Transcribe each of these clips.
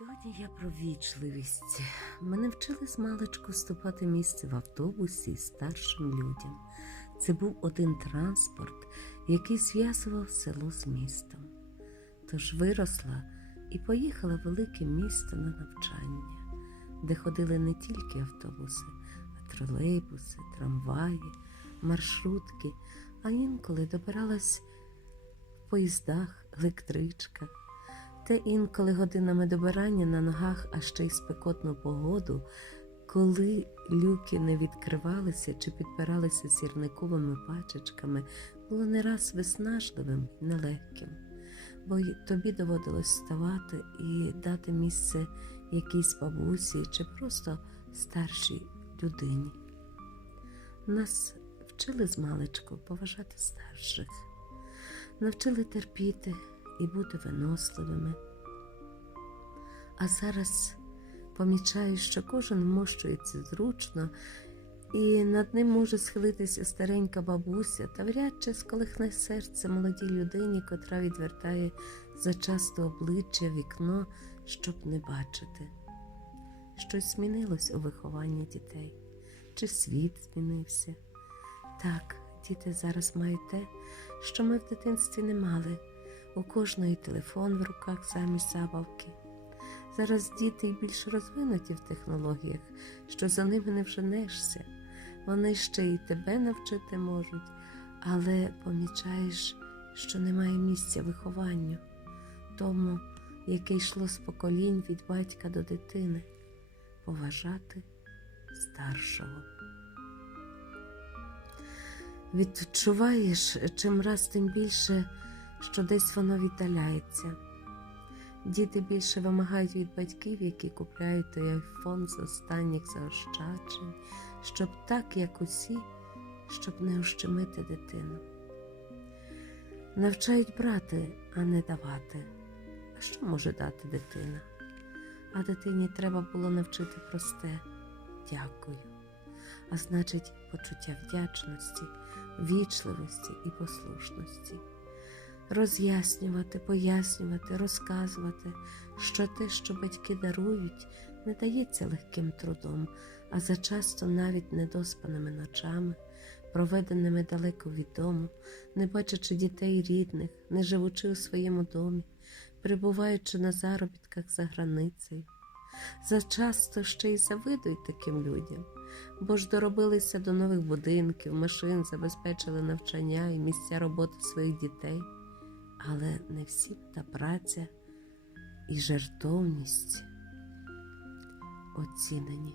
Сьогодні я про вічливість. Мене вчили з маличку ступати місце в автобусі старшим людям. Це був один транспорт, який зв'язував село з містом. Тож виросла і поїхала в велике місто на навчання, де ходили не тільки автобуси, а тролейбуси, трамваї, маршрутки, а інколи добиралась в поїздах, електричках. Та інколи годинами добирання на ногах, а ще й спекотну погоду, коли люки не відкривалися чи підпиралися сірниковими пачечками, було не раз виснажливим, нелегким, бо й тобі доводилось вставати і дати місце якійсь бабусі чи просто старшій людині. Нас вчили з поважати старших, навчили терпіти і бути виносливими. А зараз помічаю, що кожен вмощується зручно, і над ним може схилитися старенька бабуся та вряд чи сколихне серце молодій людині, котра відвертає зачасто обличчя вікно, щоб не бачити. Щось змінилось у вихованні дітей, чи світ змінився. Так, діти зараз мають те, що ми в дитинстві не мали. У кожної телефон в руках замість забавки. Зараз діти більш розвинуті в технологіях, що за ними не вженешся. Вони ще й тебе навчити можуть, але помічаєш, що немає місця вихованню, тому, яке йшло з поколінь від батька до дитини, поважати старшого. Відчуваєш чим раз тим більше, що десь воно віддаляється. Діти більше вимагають від батьків, які купляють той айфон з останніх заощаджень, щоб так, як усі, щоб не ущемити дитину. Навчають брати, а не давати. А що може дати дитина? А дитині треба було навчити просте дякую, а значить, почуття вдячності, вічливості і послушності роз'яснювати, пояснювати, розказувати, що те, що батьки дарують, не дається легким трудом, а зачасто навіть недоспаними ночами, проведеними далеко від дому, не бачачи дітей рідних, не живучи у своєму домі, перебуваючи на заробітках за границею. Зачасто ще й завидують таким людям, бо ж доробилися до нових будинків, машин, забезпечили навчання і місця роботи своїх дітей але не всі та праця і жертовність оцінені.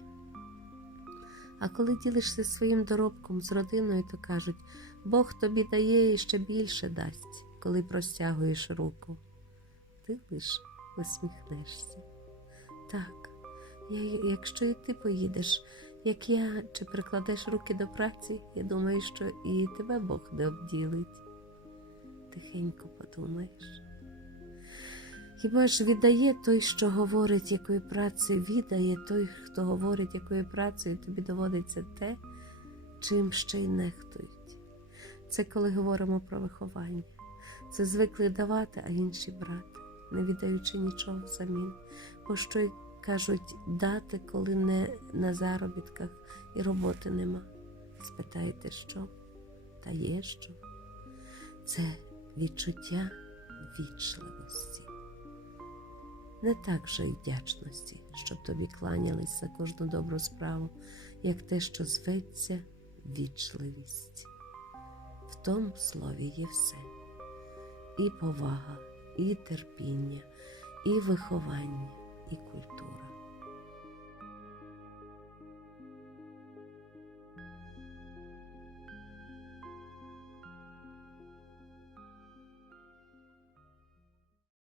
А коли ділишся своїм доробком з родиною, то кажуть, Бог тобі дає і ще більше дасть, коли простягуєш руку. Ти лиш усміхнешся. Так, я, якщо і ти поїдеш, як я, чи прикладеш руки до праці, я думаю, що і тебе Бог не обділить тихенько подумаєш. Хіба ж віддає той, що говорить, якої праці віддає той, хто говорить, якою працею тобі доводиться те, чим ще й нехтують. Це коли говоримо про виховання. Це звикли давати, а інші брати, не віддаючи нічого взамін. Бо що й кажуть дати, коли не на заробітках і роботи нема. Спитаєте, що? Та є що? Це відчуття вічливості. Не так же й вдячності, щоб тобі кланялись за кожну добру справу, як те, що зветься вічливість. В тому слові є все і повага, і терпіння, і виховання, і культура.